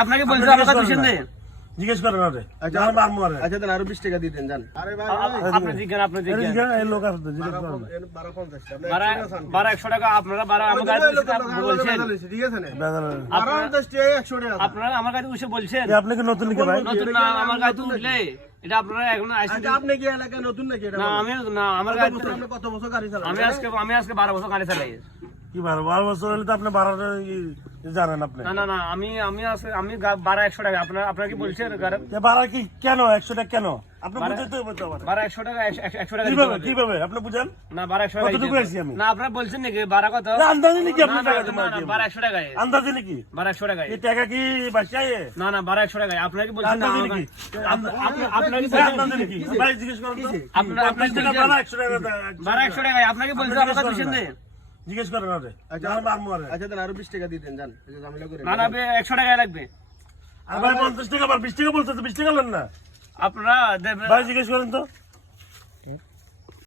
আপনাকে বলছে জিজ্ঞেস করেন আচ্ছা দেন আরো 20 টাকা দিয়ে দেন জান। আপনি জিজ্ঞাসা লোক আছে 1200 টাকা আপনারা বলছেন ঠিক আছে না আপনারা আমার কাছে বসে বলছেন আপনি কি নতুন নাকি ভাই? নতুন না, আমার কাছে উঠলে এটা আপনারা এখন আচ্ছা আপনি কি এলাকায় নতুন নাকি এটা? না আমি না আমার কাছে কত বছর গাড়ি চালান? আমি আজকে 12 বছর গাড়ি চালাই। কি 12 বছর হলে তো আপনি 12 জানেন আপনি। না আমি 1200 টাকা আপনারা কি বলছেন গাড়ি 12 কি কেন 100 টাকা কেন আপনি বুঝতে বলতে পারেন 1200 টাকা 100 টাকা কিভাবে আপনি বুঝেন না 1200 টাকা কতটুকু আইছি আমি? না আপনারা বলছেন নাকি 12 কত আন্দাজে নাকি আপনি টাকা জমা দিয়েছেন? 1200 টাকা আন্দাজে নাকি 1200 টাকা এই টাকা কি বাসায়? না 1200 টাকা আপনারা কি বলছেন না আন্দাজে নাকি আপনারা কি আন্দাজে নাকি ভাই জিজ্ঞেস করেন তো আপনারা 100 টাকা 1200 টাকা আপনাকে বলছে আমার কথা বুঝছেন না জিজ্ঞেস করেন আচ্ছা দেন আরো 20 টাকা দিয়ে দেন জান। এই যে ঝামেলা করে না 100 টাকা লাগবে আর ভাই 50 টাকা আবার 20 টাকা বলতে তো 20 টাকা নেন না আপনারা দেবেন ভাই জিজ্ঞেস করেন তো